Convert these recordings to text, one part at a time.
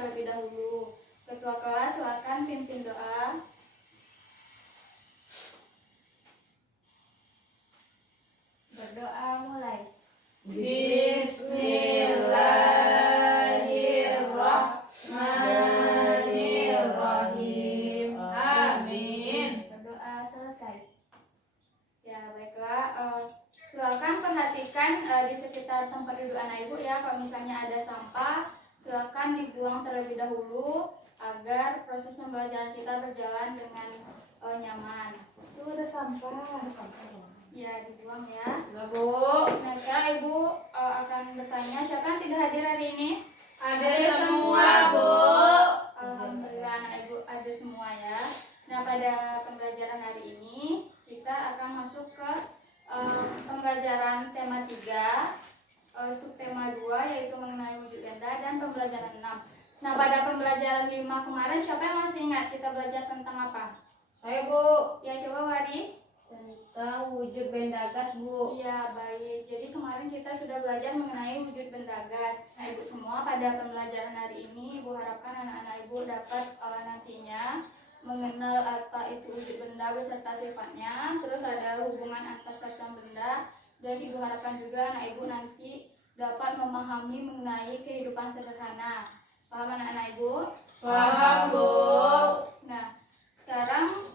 terlebih dahulu. Ketua kelas silakan pimpin doa. Berdoa mulai. Bismillahirrahmanirrahim. Amin. Berdoa selesai. Ya baiklah, silakan perhatikan di sekitar tempat duduk anak ibu ya. Kalau misalnya ada sampah, silakan dibuang terlebih dahulu agar proses pembelajaran kita berjalan dengan nyaman. Itu ada sampah. Ya dibuang ya. Ya, Bu. Nah sekarang ibu akan bertanya, siapa yang tidak hadir hari ini? Hadir semua, Bu. Alhamdulillah anak ibu hadir semua ya. Nah pada pembelajaran hari ini kita akan masuk ke pembelajaran tema 3, subtema 2 yaitu mengenai wujud benda, dan pembelajaran 6. Nah pada pembelajaran 5 kemarin siapa yang masih ingat kita belajar tentang apa? Ayo, Bu. Ya coba Wari. Tentang wujud benda gas, Bu. Iya baik, jadi kemarin kita sudah belajar mengenai wujud benda gas. Nah ibu semua pada pembelajaran hari ini ibu harapkan anak-anak ibu dapat nantinya mengenal apa itu wujud benda beserta sifatnya, terus ada hubungan antar satuan benda, dan ibu harapkan juga anak ibu nanti dapat memahami mengenai kehidupan sederhana. Paham anak-anak ibu? Paham, Bu. Nah sekarang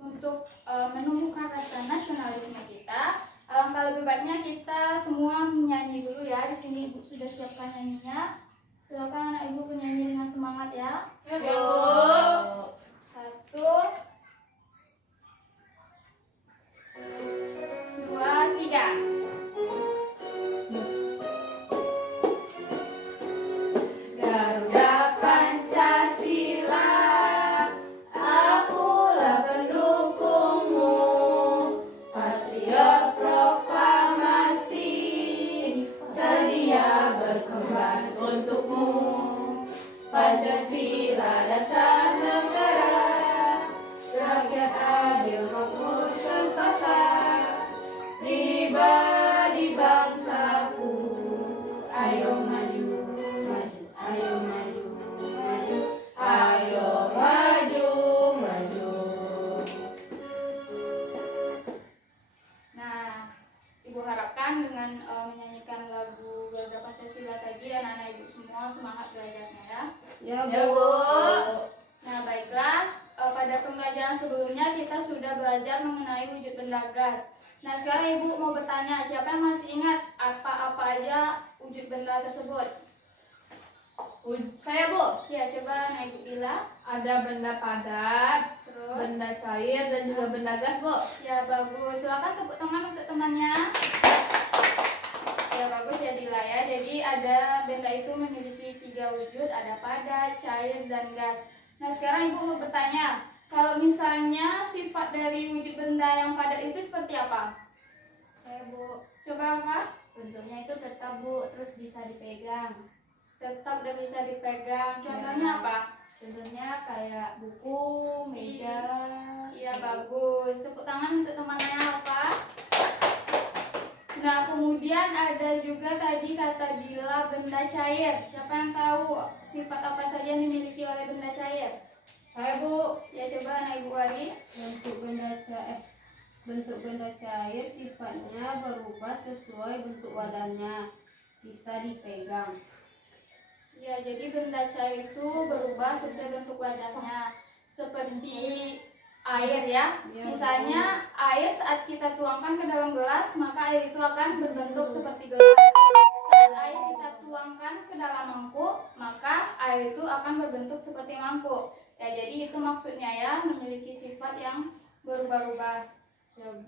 untuk menumbuhkan rasa nasionalisme kita, alangkah lebih baiknya kita semua menyanyi dulu ya. Di sini ibu sudah siapkan nyanyinya. Silakan anak ibu menyanyi dengan semangat ya. Ya, Bu. 1, 2, 3. Garuda Pancasila, akulah pendukungmu, patriot proklamasi, sedia berkorban untukmu. Pancasila dasar negara, rakyat adil makmur sentosa, pribadi bangsaku. Ayo maju, maju, ayo maju, maju, ayo maju, maju. Nah, ibu harapkan dengan menyanyikan lagu Garuda Pancasila tadi anak-anak ibu semua semangat belajarnya ya. Ya, Bu. Nah baiklah, pada pembelajaran sebelumnya kita sudah belajar mengenai wujud benda gas. Nah sekarang ibu mau bertanya, siapa yang masih ingat apa-apa aja wujud benda tersebut? Saya, Bu. Ya coba nah ibu Ila. Ada benda padat, Terus? benda cair, dan juga benda gas, Bu. Ya bagus, silakan tepuk tangan untuk temannya. Ya bagus ya Dila ya. Jadi ada benda itu memiliki 3 wujud, ada padat, cair, dan gas. Nah sekarang ibu mau bertanya, kalau misalnya sifat dari wujud benda yang padat itu seperti apa? Bu, coba apa? Bentuknya itu tetap, Bu, terus bisa dipegang. Tetap dan bisa dipegang. Contohnya apa? Contohnya kayak buku, meja. Iya bagus. Tepuk tangan untuk temannya apa? Nah kemudian ada juga tadi kata Dila benda cair. Siapa yang tahu sifat apa saja yang dimiliki oleh benda cair? Saya, Bu. Ya coba anak ibu Wari. Bentuk benda cair sifatnya berubah sesuai bentuk wadannya, bisa dipegang. Ya jadi benda cair itu berubah sesuai bentuk wadahnya. Seperti air ya. Misalnya air saat kita tuangkan ke dalam gelas, maka air itu akan berbentuk seperti gelas. Saat air kita tuangkan ke dalam mangkuk, maka air itu akan berbentuk seperti mangkuk. Ya jadi itu maksudnya ya, memiliki sifat yang berubah-ubah.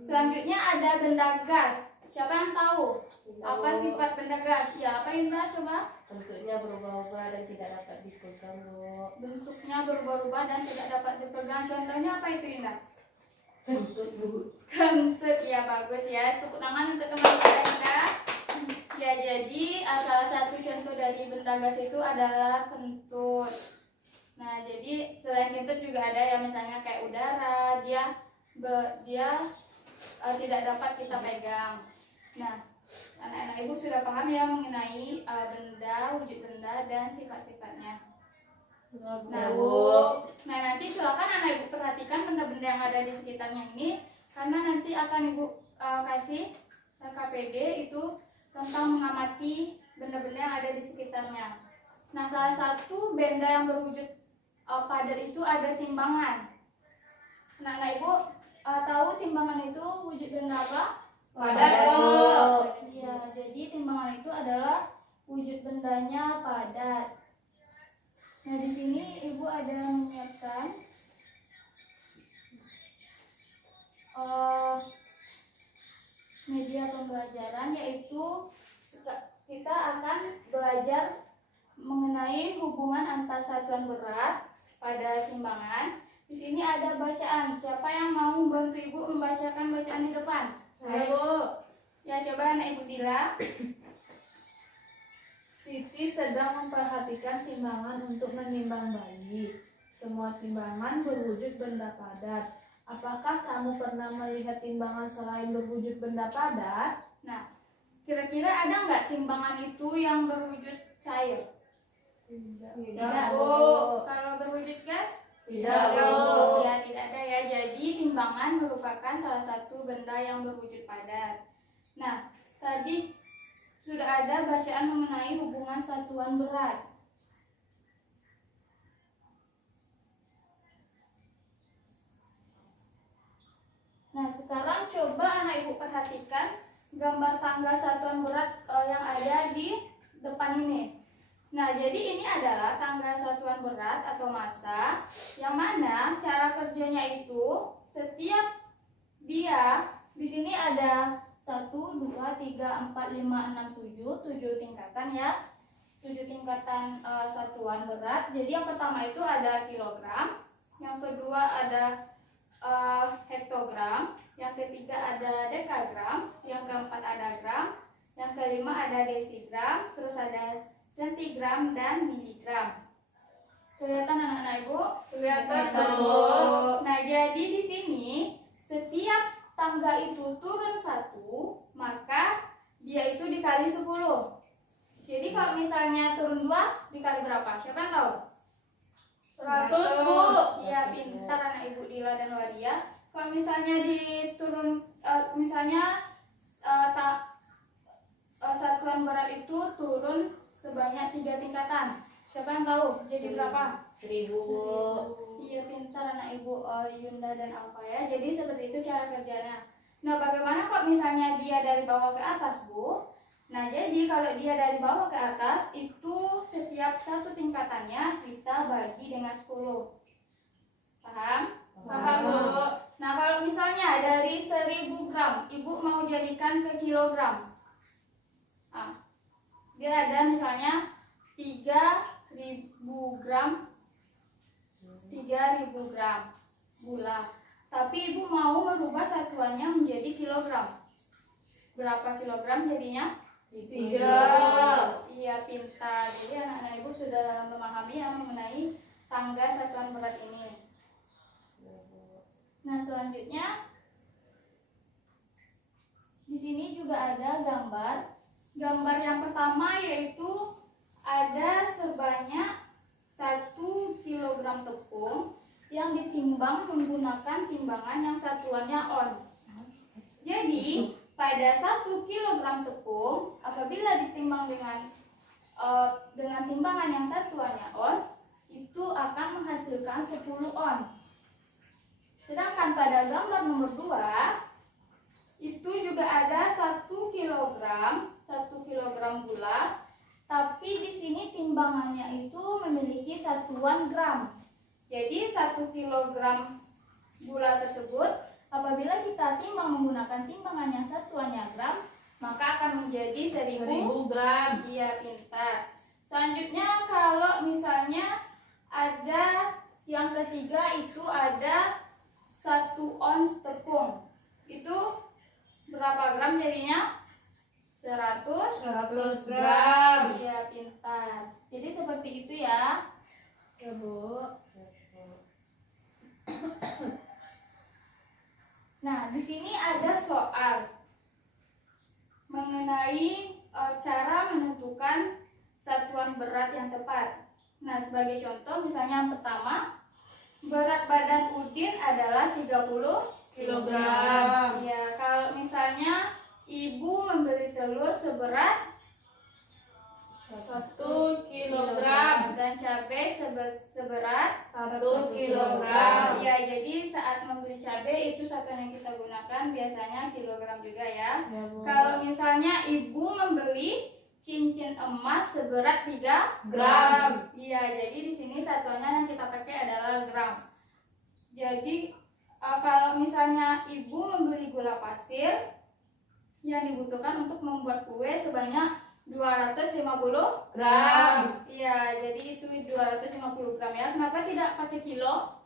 Selanjutnya ada benda gas. Siapa yang tahu apa sifat benda gas? Ya apa Indra coba? Bentuknya berubah-ubah dan tidak dapat dipegang, Bu. Bentuknya berubah-ubah dan tidak dapat dipegang. Contohnya apa itu Indah? Kentut, Bu. Kentut, ya bagus ya. Tepuk tangan untuk teman kita Indah. Ya jadi salah satu contoh dari benda gas itu adalah kentut. Nah jadi selain kentut juga ada yang misalnya kayak udara, dia tidak dapat kita pegang. Nah anak-anak ibu sudah paham ya mengenai benda, wujud benda dan sifat-sifatnya. Nah, nah nanti silakan anak ibu perhatikan benda-benda yang ada di sekitarnya ini, karena nanti akan ibu kasih KPD itu tentang mengamati benda-benda yang ada di sekitarnya. Nah, salah satu benda yang berwujud padat itu ada timbangan. Nah, anak ibu tahu timbangan itu wujud benda apa? Padat. Iya, jadi timbangan itu adalah wujud bendanya padat. Nah, di sini ibu ada menyiapkan media pembelajaran, yaitu kita akan belajar mengenai hubungan antar satuan berat pada timbangan. Di sini ada bacaan. Siapa yang mau bantu ibu membacakan bacaan di depan? Saya, Bu. Ya, coba anak ibu Dila. Siti sedang memperhatikan timbangan untuk menimbang bayi. Semua timbangan berwujud benda padat. Apakah kamu pernah melihat timbangan selain berwujud benda padat? Nah, kira-kira ada nggak timbangan itu yang berwujud cair? Tidak, Bu. Bu. Kalau berwujud gas? Tidak, Oh, Bu. ya, tidak ada ya. Jadi timbangan merupakan salah satu benda yang berwujud padat. Nah, tadi sudah ada bacaan mengenai hubungan satuan berat. Nah, sekarang coba anak ibu perhatikan gambar tangga satuan berat yang ada di depan ini. Nah, jadi ini adalah tangga satuan berat atau massa, yang mana cara kerjanya itu setiap dia di sini ada 1, 2, 3, 4, 5, 6, 7 tingkatan ya. 7 tingkatan satuan berat. Jadi yang pertama itu ada kilogram, yang kedua ada hektogram, yang ketiga ada dekagram, yang keempat ada gram, yang kelima ada desigram, terus ada sentigram dan miligram. Kelihatan anak-anak ibu? Kelihatan, Bu. Bu. Nah, jadi di sini setiap tangga itu turun 1, maka dia itu dikali 10. Jadi kalau misalnya turun 2 dikali berapa? Siapa yang tahu? 100, Bu. Iya, pintar anak ibu Dila dan Waria. Kalau misalnya diturun satuan berat itu turun sebanyak 3 tingkatan. Siapa yang tahu? Jadi berapa? 1000, Bu. Iya, pintar anak ibu Yunda dan Alfa ya. Jadi seperti itu cara kerjanya. Nah, bagaimana kok misalnya dia dari bawah ke atas, Bu? Nah, jadi kalau dia dari bawah ke atas itu setiap satu tingkatannya kita bagi dengan 10. Paham? Paham, Bu. Nah, kalau misalnya dari 1000 gram, ibu mau jadikan ke kilogram. Nah, dia ada misalnya 3000 gram gula. Tapi ibu mau merubah satuannya menjadi kilogram. Berapa kilogram jadinya? 3. Iya, pintar. Jadi anak-anak ibu sudah memahami yang mengenai tangga satuan berat ini. Nah, selanjutnya di sini juga ada gambar. Gambar yang pertama yaitu ada sebanyak 1 kilogram tepung yang ditimbang menggunakan timbangan yang satuannya ons. Jadi pada 1 kilogram tepung apabila ditimbang dengan timbangan yang satuannya ons, itu akan menghasilkan 10 ons. Sedangkan pada gambar nomor 2 itu juga ada 1 kilogram gula, tapi di sini timbangannya itu memiliki satuan gram. Jadi 1 kilogram gula tersebut apabila kita timbang menggunakan timbangan yang satuannya gram, maka akan menjadi 1000 gram. Iya, pintar. Selanjutnya kalau misalnya ada yang ketiga itu ada 1 ons tepung. Itu berapa gram jadinya? 100 gram. Iya, pintar. Jadi seperti itu ya. Ya, Bu. Nah, di sini ada soal mengenai cara menentukan satuan berat yang tepat. Nah, sebagai contoh misalnya yang pertama, berat badan Udin adalah 30 kilogram. Ya, kalau misalnya ibu membeli telur seberat 1 kilogram. dan cabai seberat 1 kilogram. Ya, jadi saat membeli cabai itu satuan yang kita gunakan biasanya kilogram juga ya. Ya, Bu. Kalau misalnya ibu membeli cincin emas seberat 3 gram. Iya, jadi di sini satuannya yang kita pakai adalah gram. Jadi kalau misalnya ibu membeli gula pasir yang dibutuhkan untuk membuat kue sebanyak 250 gram. Iya, jadi itu 250 gram ya. Kenapa tidak pakai kilo?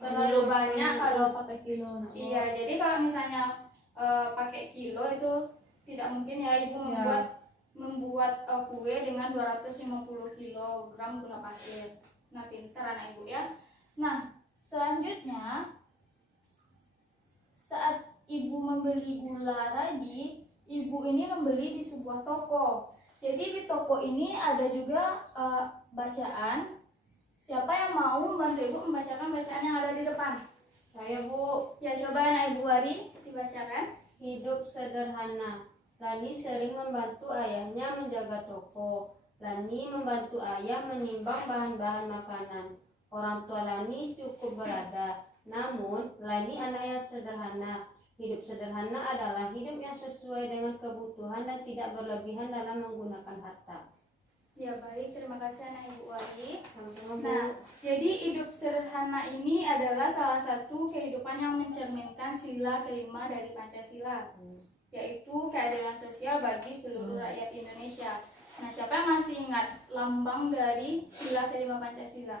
Terlalu banyak kalau pakai kilo. Nak. Iya, jadi kalau misalnya pakai kilo itu tidak mungkin ya ibu membuat kue dengan 250 kilogram gula pasir. Nah, pintar anak ibu ya. Nah, selanjutnya saat ibu membeli gula tadi, ibu ini membeli di sebuah toko. Jadi di toko ini ada juga bacaan. Siapa yang mau membantu ibu membacakan bacaan yang ada di depan? Saya, Bu. Ya, coba anak ibu Wari dibacakan. Hidup sederhana. Lani sering membantu ayahnya menjaga toko. Lani membantu ayah menimbang bahan-bahan makanan. Orang tua Lani cukup berada. Namun, Lani anak yang sederhana. Hidup sederhana adalah hidup yang sesuai dengan kebutuhan dan tidak berlebihan dalam menggunakan harta. Ya, baik, terima kasih anak ibu Wari. Sama-sama, Bu. Nah, jadi hidup sederhana ini adalah salah satu kehidupan yang mencerminkan sila kelima dari Pancasila, yaitu keadilan sosial bagi seluruh rakyat Indonesia. Nah, siapa yang masih ingat lambang dari sila kelima Pancasila?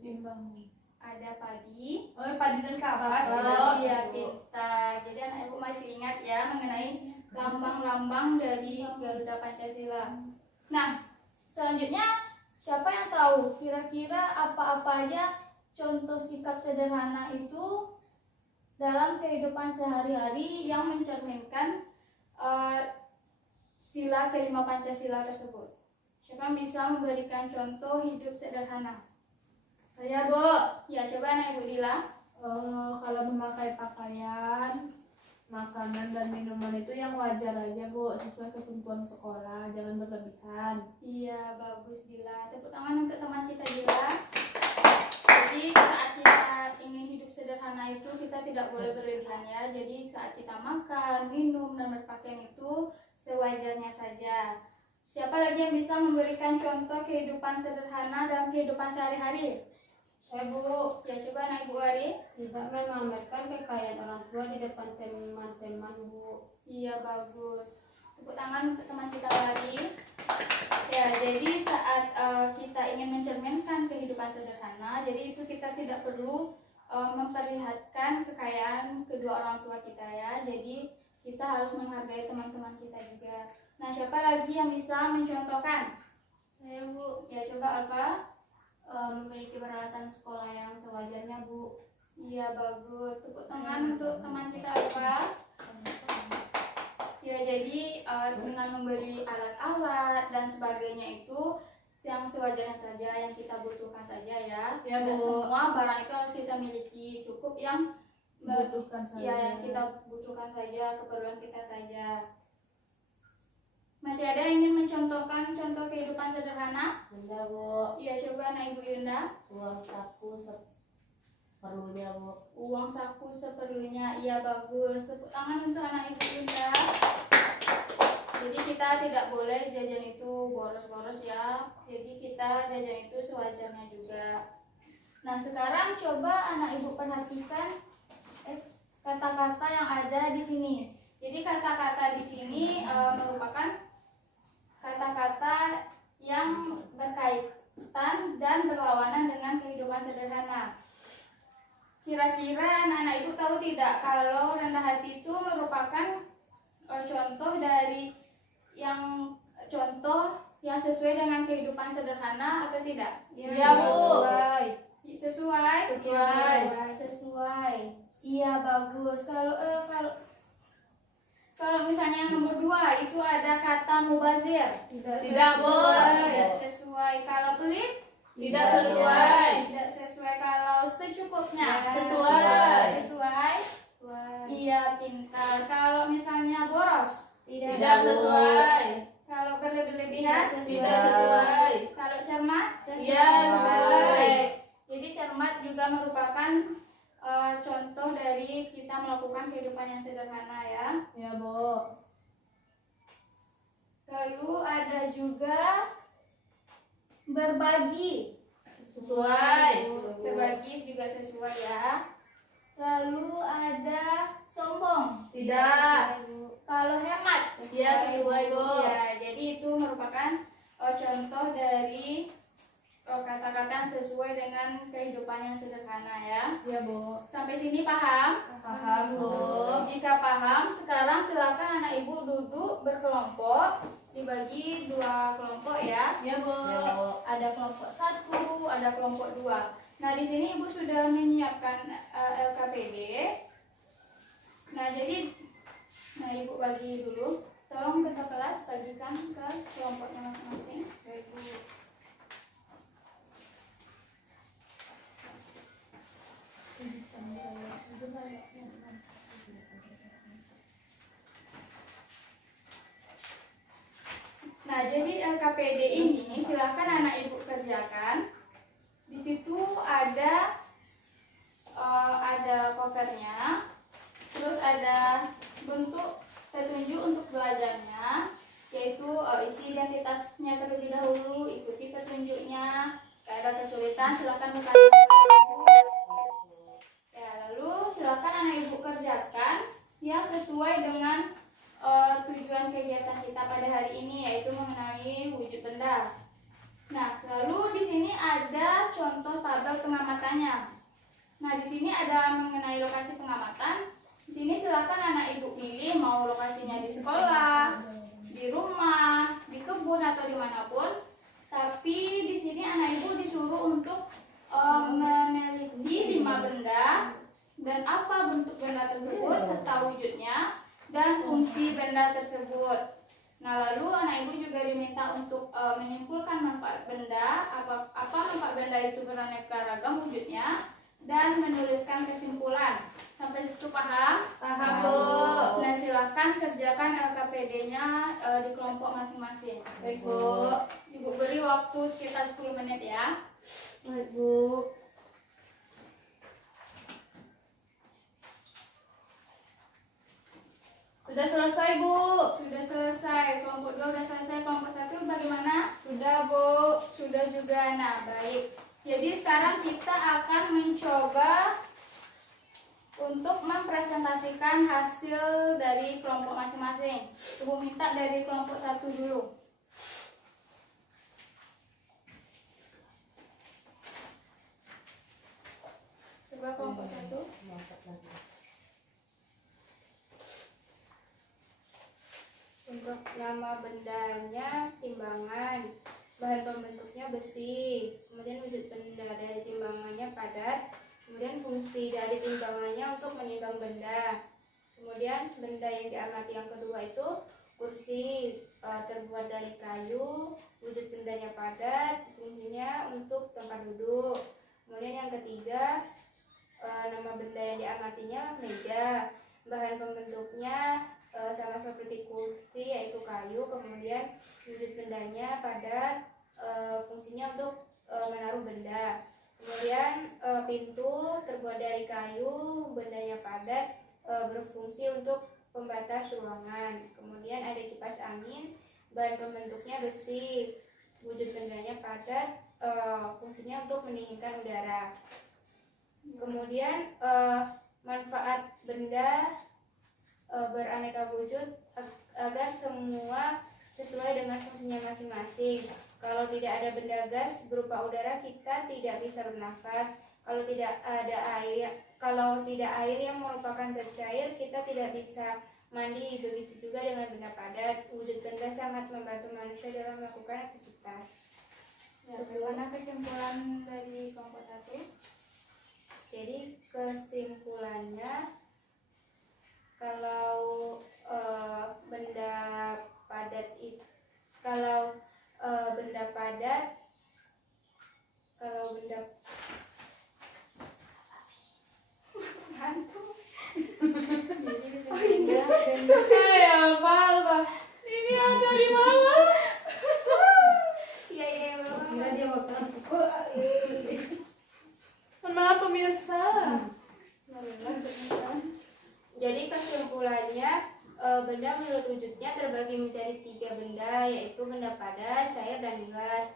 Timbang. Ada padi. Oh, padi dan kapas. Oh iya, pintar. Jadi anak ibu masih ingat ya mengenai lambang-lambang dari Garuda Pancasila. Nah, selanjutnya siapa yang tahu kira-kira apa-apa aja contoh sikap sederhana itu dalam kehidupan sehari-hari yang mencerminkan sila kelima Pancasila tersebut? Siapa yang bisa memberikan contoh hidup sederhana? Saya, Bu. Ya, coba anak ibu Dila. Kalau memakai pakaian, makanan dan minuman itu yang wajar aja, Bu, sesuai ketentuan sekolah, jangan berlebihan. Iya, bagus Dila. Tepuk tangan untuk teman kita Dila. Jadi saat kita ingin hidup sederhana itu kita tidak boleh berlebihan ya. Jadi saat kita makan, minum, dan berpakaian itu sewajarnya saja. Siapa lagi yang bisa memberikan contoh kehidupan sederhana dalam kehidupan sehari-hari? Saya, Bu. Ya, coba anak ibu Ari. Tidak memamerkan kekayaan orang tua di depan teman-teman, Bu. Iya, bagus. Tepuk tangan untuk teman kita Ari. Ya, jadi saat kita ingin mencerminkan kehidupan sederhana, jadi itu kita tidak perlu memperlihatkan kekayaan kedua orang tua kita ya. Jadi kita harus menghargai teman-teman kita juga. Nah, siapa lagi yang bisa mencontohkan? Saya, Bu. Ya, coba Alfa. Memiliki peralatan sekolah yang sewajarnya, Bu. Iya, bagus. Tepuk tangan untuk teman kita Alfa. Ya, jadi dengan membeli alat-alat dan sebagainya itu yang sewajarnya saja, yang kita butuhkan saja ya. Ya, Tidak Bu. semua barang itu harus kita miliki, cukup yang Butuhkan saja. ya yang kita butuhkan saja, keperluan kita saja. Masih ada yang ingin mencontohkan contoh kehidupan sederhana? Benda, Bu. Iya, coba anak ibu Yunda. Uang saku seperlunya, Bu. Uang saku seperlunya, iya bagus. Tepuk tangan untuk anak ibu Yunda. Jadi kita tidak boleh jajan itu boros-boros ya. Jadi kita jajan itu sewajarnya juga. Nah, sekarang coba anak ibu perhatikan kata-kata yang ada di sini. Jadi kata-kata di sini merupakan kata-kata yang berkaitan dan berlawanan dengan kehidupan sederhana. Kira-kira anak-anak ibu tahu tidak kalau rendah hati itu merupakan contoh dari contoh yang sesuai dengan kehidupan sederhana atau tidak? Iya, Bu. Sesuai. Iya, bagus. Kalau misalnya yang nomor 2 itu ada kata mubazir. Tidak, Bu. Tidak sesuai. Kalau pelit? Tidak sesuai. Tidak sesuai. Kalau secukupnya? Sesuai. Sesuai. Iya, pintar. Kalau misalnya boros? Tidak sesuai. Kalau berlebih-lebihan? Tidak sesuai. Kalau cermat? Iya, sesuai. Jadi cermat juga merupakan contoh dari kita melakukan kehidupan yang sederhana ya. Ya, Bu. Lalu ada juga berbagi. Sesuai. Berbagi juga sesuai ya. Lalu ada sombong. Tidak. Kalau hemat. Iya, sesuai, Bu. Ya, jadi itu merupakan contoh dari kata-kata yang sesuai dengan kehidupan yang sederhana ya. Ya, Bu. Sampai sini paham? Paham, Bu. Jika paham, sekarang silakan anak ibu duduk berkelompok, dibagi 2 kelompok ya. Ya, Bu. Ada kelompok 1, ada kelompok 2. Nah, di sini ibu sudah menyiapkan LKPD. Nah, jadi ibu bagi dulu. Tolong ketua kelas bagikan ke kelompoknya masing-masing. Baik, Bu. Nah, jadi LKPD ini silakan anak ibu kerjakan. Di situ ada covernya, terus ada bentuk petunjuk untuk belajarnya, yaitu isi identitasnya terlebih dahulu, ikuti petunjuknya. Jika ada kesulitan silakan bertanya kepada ibu. Ya, lalu silakan anak ibu kerjakan yang sesuai dengan tujuan kegiatan kita pada hari ini, yaitu mengenai wujud benda. Nah, lalu di sini ada contoh tabel pengamatannya. Nah, di sini ada mengenai lokasi pengamatan. Di sini silakan anak ibu pilih mau lokasinya di sekolah, di rumah, di kebun atau dimanapun. Tapi di sini anak ibu disuruh untuk meneliti 5 benda dan apa bentuk benda tersebut serta wujudnya dan fungsi benda tersebut. Nah, lalu anak ibu juga diminta untuk menyimpulkan manfaat benda, apa manfaat benda itu beraneka ragam wujudnya, dan menuliskan kesimpulan. Sampai situ paham? Paham, Bu. Nah, silakan kerjakan LKPD-nya di kelompok masing-masing. Baik, Bu. Ibu beri waktu sekitar 10 menit ya. Baik, Bu. Sudah selesai, Bu. Sudah selesai. Kelompok 2 sudah selesai. Kelompok 1 bagaimana? Sudah, Bu. Sudah juga. Nah, baik. Jadi sekarang kita akan mencoba untuk mempresentasikan hasil dari kelompok masing-masing. Ibu minta dari kelompok 1 dulu. Coba kelompok 1. Untuk nama bendanya timbangan, bahan pembentuknya besi, kemudian wujud benda dari timbangannya padat, kemudian fungsi dari timbangannya untuk menimbang benda, kemudian benda yang diamati yang kedua itu kursi, terbuat dari kayu, wujud bendanya padat, fungsinya untuk tempat duduk, kemudian yang ketiga nama benda yang diamatinya meja, bahan pembentuknya sama seperti kursi yaitu kayu, kemudian wujud bendanya padat, fungsinya untuk menaruh benda, kemudian pintu terbuat dari kayu, bendanya padat, berfungsi untuk pembatas ruangan, kemudian ada kipas angin, bahan pembentuknya besi, wujud bendanya padat, fungsinya untuk mendinginkan udara, kemudian manfaat benda beraneka wujud agar semua sesuai dengan fungsinya masing-masing. Kalau tidak ada benda gas berupa udara, kita tidak bisa bernafas. Kalau tidak air yang merupakan zat cair, kita tidak bisa mandi. Begitu juga dengan benda padat. Wujud benda sangat membantu manusia dalam melakukan aktivitas. Ya, bagaimana kesimpulan dari kelompok 1? Jadi kesimpulannya, kalau Jadi kesimpulannya, benda menurut wujudnya terbagi menjadi 3 benda, yaitu benda padat, cair, dan gas.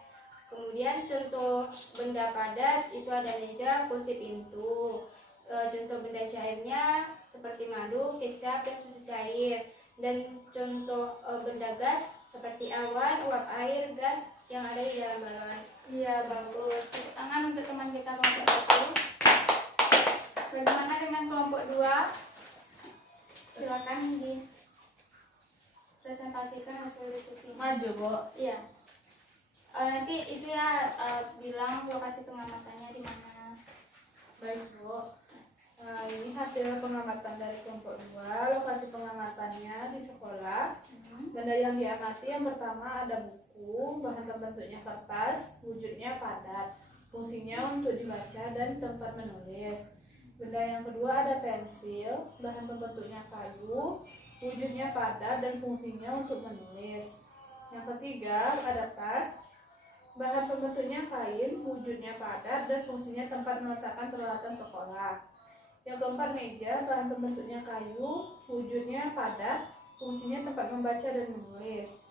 Kemudian contoh benda padat itu ada meja, kursi, pintu. Contoh benda cairnya seperti madu, kecap, dan susu cair. Dan contoh benda gas seperti awan, uap air, gas yang ada di dalam balon. Iya, bagus. Tepuk tangan untuk teman kita kelompok 1. Bagaimana dengan kelompok 2? Silakan dipresentasikan hasil diskusi. Maju, Bu. Iya. Nanti itu ya bilang lokasi pengamatannya di mana. Baik, Bu. Nah, ini hasil pengamatan dari kelompok 2. Lokasi pengamatannya di sekolah. Benda yang diamati yang pertama ada buku, bahan pembentuknya kertas, wujudnya padat, fungsinya untuk dibaca dan tempat menulis. Benda yang kedua ada pensil, bahan pembentuknya kayu, wujudnya padat dan fungsinya untuk menulis. Yang ketiga ada tas, bahan pembentuknya kain, wujudnya padat dan fungsinya tempat meletakkan peralatan sekolah. Yang keempat meja, bahan pembentuknya kayu, wujudnya padat, fungsinya tempat membaca dan menulis.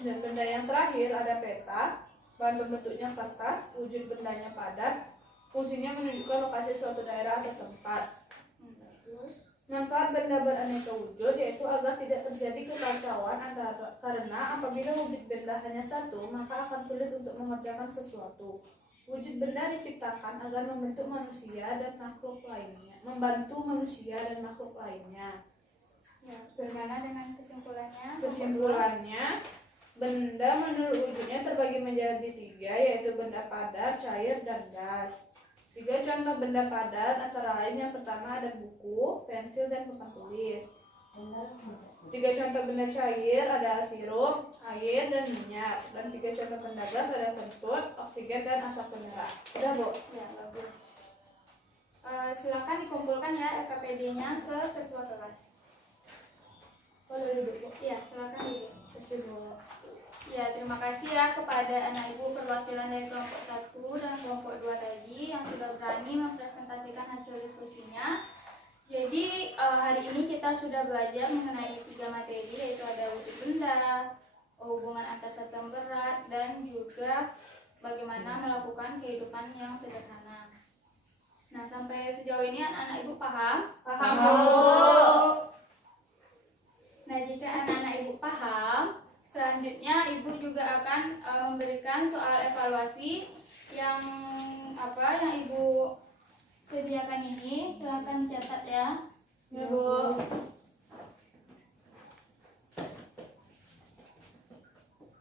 Dan benda yang terakhir ada peta, bahan pembentuknya kertas, wujud bendanya padat, fungsinya menunjukkan lokasi suatu daerah atau tempat. Manfaat benda beraneka wujud yaitu agar tidak terjadi kekacauan karena apabila wujud benda hanya satu, maka akan sulit untuk mengerjakan sesuatu. Wujud benda diciptakan agar membentuk manusia dan makhluk lainnya, membantu manusia dan makhluk lainnya. Ya, bagaimana dengan kesimpulannya? Kesimpulannya, benda menurut wujudnya terbagi menjadi 3, yaitu benda padat, cair, dan gas. 3 contoh benda padat antara lain yang pertama ada buku, pensil, dan papan tulis. 3 contoh benda cair ada sirup, air, dan minyak. Dan 3 contoh benda gas ada kentut, oksigen, dan asap penyerap. Sudah, Bu? Ya, bagus. Silakan dikumpulkan ya LKPD-nya ke ketua kelas. Boleh duduk, Bu. Iya, silakan duduk. Kasih, Bu. Ya, terima kasih ya kepada anak ibu perwakilan dari kelompok 1 dan kelompok 2 tadi yang sudah berani mempresentasikan hasil diskusinya. Jadi hari ini kita sudah belajar mengenai 3 materi, yaitu ada wujud benda, hubungan antar satuan berat, dan juga bagaimana melakukan kehidupan yang sederhana. Nah, sampai sejauh ini anak-anak ibu paham? Paham, Bu. Bu. Nah, jika anak-anak ibu paham, selanjutnya ibu juga akan memberikan soal evaluasi yang ibu sediakan ini. Silakan catat ya. Ya, Bu.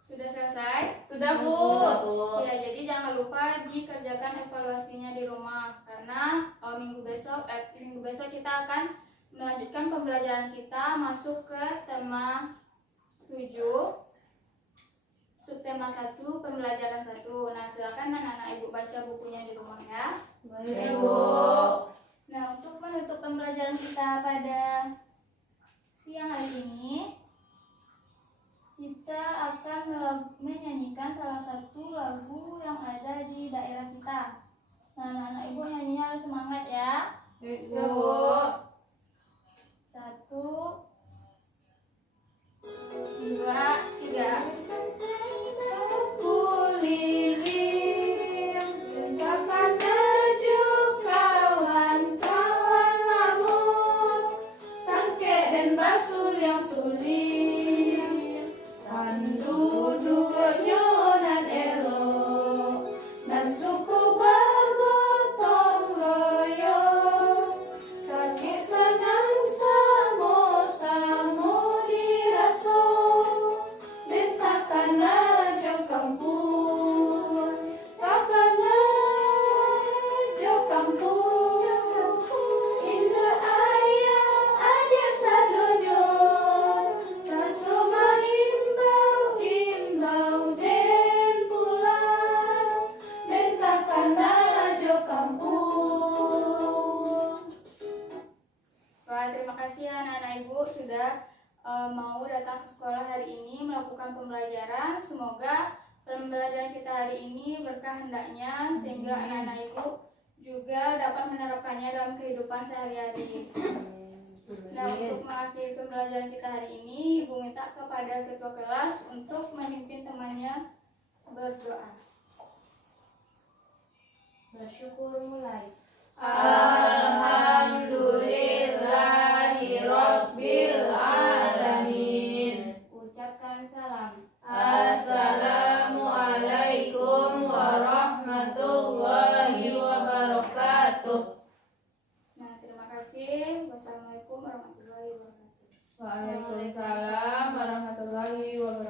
Sudah selesai? Sudah, Bu. Ya, jadi jangan lupa dikerjakan evaluasinya di rumah karena minggu besok kita akan melanjutkan pembelajaran kita masuk ke tema 7, subtema 1, pembelajaran 1. Nah, silakan anak-anak ibu baca bukunya di rumah ya. Boleh, Bu. Nah, untuk menutup pembelajaran kita pada siang hari ini, kita akan menyanyikan salah satu lagu yang ada di daerah kita. Nah, anak-anak ibu nyanyinya harus semangat ya. Ya, Bu. 1, 2, 3. Mau datang ke sekolah hari ini melakukan pembelajaran. Semoga pembelajaran kita hari ini berkah hendaknya sehingga anak-anak ibu juga dapat menerapkannya dalam kehidupan sehari-hari. Nah, untuk mengakhiri pembelajaran kita hari ini, Ibu minta kepada ketua kelas untuk memimpin temannya berdoa. Bersyukur mulai. Alhamdulillahirabbil alamin. Ucapkan salam. Assalamualaikum warahmatullahi wabarakatuh. Nah, terima kasih. Wassalamualaikum warahmatullahi wabarakatuh. Waalaikumsalam warahmatullahi wabarakatuh.